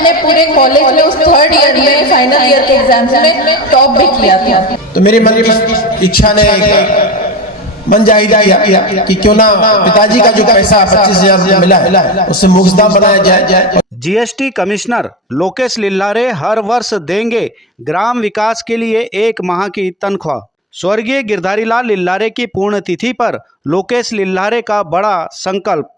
अपने पूरे कॉलेज में उस थर्ड ईयर में फाइनल ईयर के एग्जाम्स में टॉप भी किया था। तो मेरी मन की इच्छा ने मन जाहिर किया कि क्यों ना पिताजी का जो पैसा 25,000 मिला है उससे मुग्धदाम बनाया जाए। जीएसटी कमिश्नर लोकेश लिल्लारे हर वर्ष देंगे ग्राम विकास के लिए 1 माह की तनख्वाह। स्वर्गीय गिरधारीलाल लिल्लारे की पुण्यतिथि पर लोकेश लिल्लारे का बड़ा संकल्प,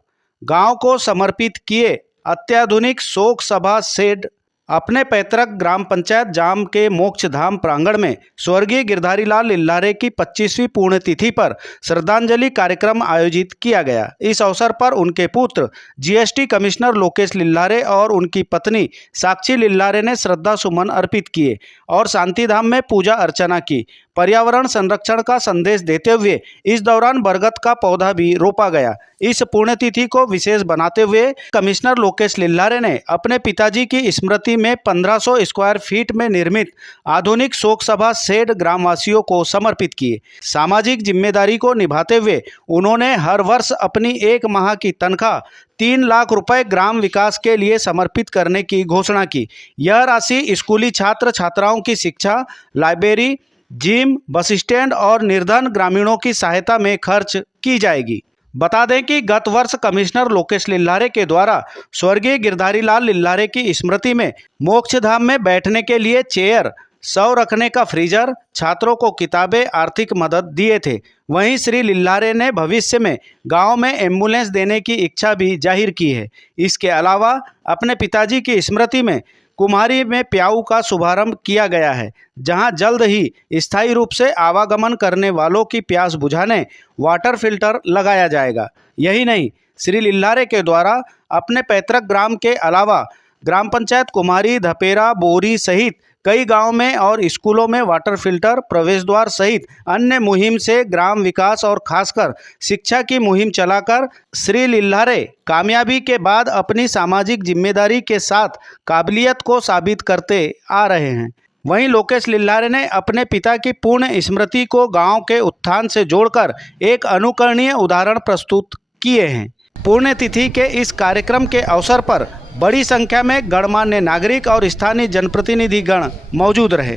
गांव को समर्पित किए अत्याधुनिक शोक सभा शेड। अपने पैतृक ग्राम पंचायत जाम के मोक्ष धाम प्रांगण में स्वर्गीय गिरधारीलाल लिल्लारे की 25वीं पुण्यतिथि पर श्रद्धांजलि कार्यक्रम आयोजित किया गया। इस अवसर पर उनके पुत्र जीएसटी कमिश्नर लोकेश लिल्लारे और उनकी पत्नी साक्षी लिल्लारे ने श्रद्धा सुमन अर्पित किए और शांतिधाम में पूजा अर्चना की। पर्यावरण संरक्षण का संदेश देते हुए इस दौरान बरगद का पौधा भी रोपा गया। इस पुण्यतिथि को विशेष बनाते हुए कमिश्नर लोकेश लिल्लारे ने अपने पिताजी की स्मृति में 1500 स्क्वायर फीट में निर्मित आधुनिक शोक सभा शेड ग्रामवासियों को समर्पित किए। सामाजिक जिम्मेदारी को निभाते हुए उन्होंने हर वर्ष अपनी 1 माह की तनख्वाह 3 लाख रुपए ग्राम विकास के लिए समर्पित करने की घोषणा की। यह राशि स्कूली छात्र छात्राओं की शिक्षा, लाइब्रेरी, जिम, बस स्टैंड और निर्धन ग्रामीणों की सहायता में खर्च की जाएगी। बता दें कि गत वर्ष कमिश्नर लोकेश लिल्लारे के द्वारा स्वर्गीय गिरधारीलाल लिल्लारे की स्मृति में मोक्षधाम में बैठने के लिए चेयर, 100 रखने का फ्रीजर, छात्रों को किताबें, आर्थिक मदद दिए थे। वहीं श्री लिल्लारे ने भविष्य में गांव में एम्बुलेंस देने की इच्छा भी जाहिर की है। इसके अलावा अपने पिताजी की स्मृति में कुम्हारी में प्याऊ का शुभारंभ किया गया है, जहां जल्द ही स्थायी रूप से आवागमन करने वालों की प्यास बुझाने वाटर फिल्टर लगाया जाएगा। यही नहीं, श्री लिल्लारे के द्वारा अपने पैतृक ग्राम के अलावा ग्राम पंचायत कुम्हारी, धपेरा, बोरी सहित कई गांव में और स्कूलों में वाटर फिल्टर, प्रवेश द्वार सहित अन्य मुहिम से ग्राम विकास और खासकर शिक्षा की मुहिम चलाकर श्री लिल्लारे कामयाबी के बाद अपनी सामाजिक जिम्मेदारी के साथ काबिलियत को साबित करते आ रहे हैं। वहीं लोकेश लिल्लारे ने अपने पिता की पूर्ण स्मृति को गांव के उत्थान से जोड़कर एक अनुकरणीय उदाहरण प्रस्तुत किए हैं। पुण्यतिथि के इस कार्यक्रम के अवसर पर बड़ी संख्या में गणमान्य नागरिक और स्थानीय जनप्रतिनिधि गण मौजूद रहे।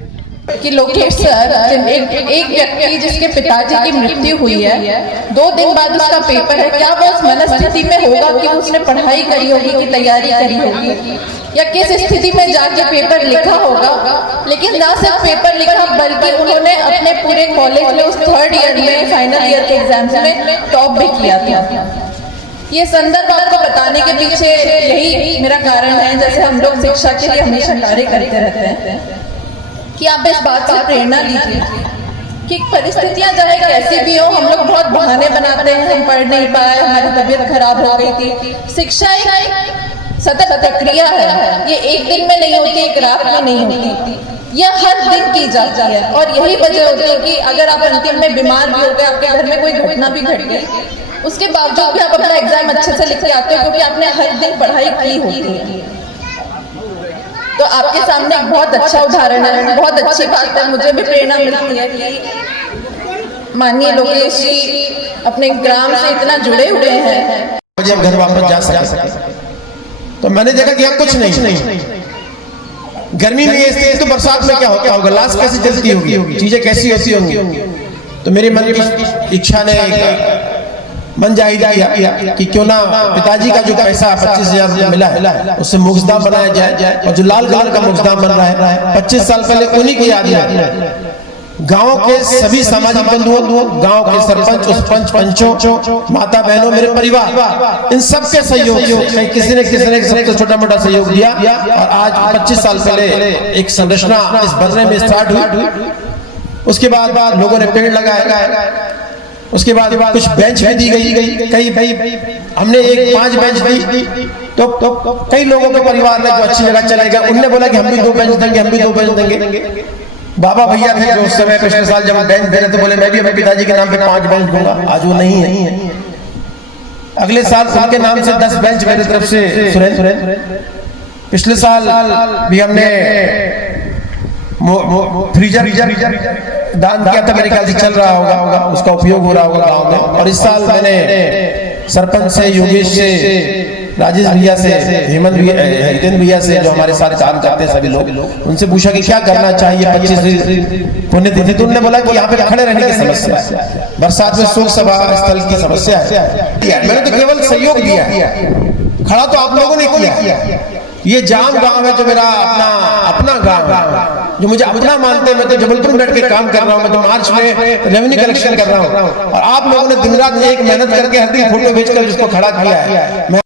कि लोकेश सर एक व्यक्ति जिसके पिताजी की मृत्यु हुई है, 2 दिन बाद उसका पेपर है, क्या वो उस मनस्थिति में होगा कि उसने पढ़ाई करी होगी, कि तैयारी करी होगी, या किस स्थिति में जाके पेपर लिखा होगा। लेकिन ना सिर्फ पेपर लिखा बल्कि उन्होंने अपने पूरे कॉलेज में उस थर्ड ईयर में फाइनल ईयर के एग्जाम्स में टॉप भी किया था। ये संदर्भ आपको बताने के पीछे यही मेरा कारण है, जैसे हम लोग शिक्षा के लिए हमेशा कार्य करते रहते हैं, कि आप इस बात से प्रेरणा लीजिए कि परिस्थितियां चाहे कैसी भी हो, हम लोग बहुत बहाने बनाते हैं, हम पढ़ नहीं पाए, हमारी तबीयत खराब हो गई थी। शिक्षा एक सतत प्रक्रिया है, ये एक दिन में नहीं होती, एक रात में नहीं होती, यह हर दिन की जाती है। और यही वजह होती है कि अगर आप अंतिम में बीमार भी हो गए, आपके घर में कोई घटना भी घट गई, उसके बावजूद भी आप अपना एग्जाम अच्छे से लिख के आते हो, क्योंकि आपने हर दिन पढ़ाई की होती है। तो आपके सामने एक बहुत अच्छा उदाहरण है, बहुत अच्छी बात है। मुझे भी प्रेरणा मिलती है कि माननीय लोकेश जी अपने ग्राम से इतना जुड़े हुए हैं। जब घर वापस जा सके तो मैंने देखा कि यहाँ कुछ नहीं। गर्मी में ये तो बरसात में क्या होगा, लाश कैसी जलती होगी, चीजें कैसी होती होंगी। तो मेरी मन की इच्छा ने मन जाहिर किया कि क्यों ना पिताजी का जो पैसा 25,000 मिला है उससे मुग्धदाम बनाया जाए। और जो लाल कलर का मुग्धदाम बन रहा है 25 साल पहले उन्हीं की याद है। गांव के सभी सामाजिक बंधुओं, गांव के सरपंच, उस पंचों, माता बहनों, मेरे परिवार, इन सबके सहयोग से किसी ने सबसे छोटा मोटा सहयोग दिया। और आज 25 साल पहले एक संरचना इस बदले में स्टार्ट हुई। उसके बाद लोगों ने पेड़ लगाए, उसके बाद कुछ बेंच भी दी गई। कई हमने 5 बेंच दी, तो कई लोगों के परिवार ने जो अच्छी जगह चले गए, उनने बोला कि हम भी 2 बेंच देंगे, हम भी 2 बेंच देंगे। बाबा भैया थे जो उस समय पिछले साल जब बेंच दे रहे थे, बोले मैं भी अपने पिताजी के नाम पे 5 बेंच दूंगा। आज वो नहीं है। अगले साल उनके नाम से 10 बेंच मेरी तरफ से सुरेंद्र। पिछले साल भी हमने फ्रीजर दान किया था, मेरे ख्याल से चल रहा होगा, उसका उपयोग हो रहा होगा गांव में। और इस साल मैंने सरपंच से, योगेश से राजेश भैया से, हेमंत भैया, हितेंद्र भैया से, जो हमारे साथ काम करते हैं सभी लोग, उनसे पूछा कि क्या करना चाहिए 25 पुण्यतिथि। तो उन्होंने बोला कि यहाँ पे खड़े रहने की समस्या है, बरसात में शोक सभा स्थल की समस्या है। मैंने तो केवल सहयोग दिया, खड़ा तो आप लोगों ने किया। ये जाम गांव है जो मेरा अपना गांव है, जो मुझे अपना मानते हैं। मैं तो जबलपुर में बैठ के काम कर रहा हूँ, मैं तो मार्च में रेवेन्यू कलेक्शन कर रहा हूँ, और आप लोगों ने दिन रात एक मेहनत करके हर दिन फोटो भेजकर उसको खड़ा किया है।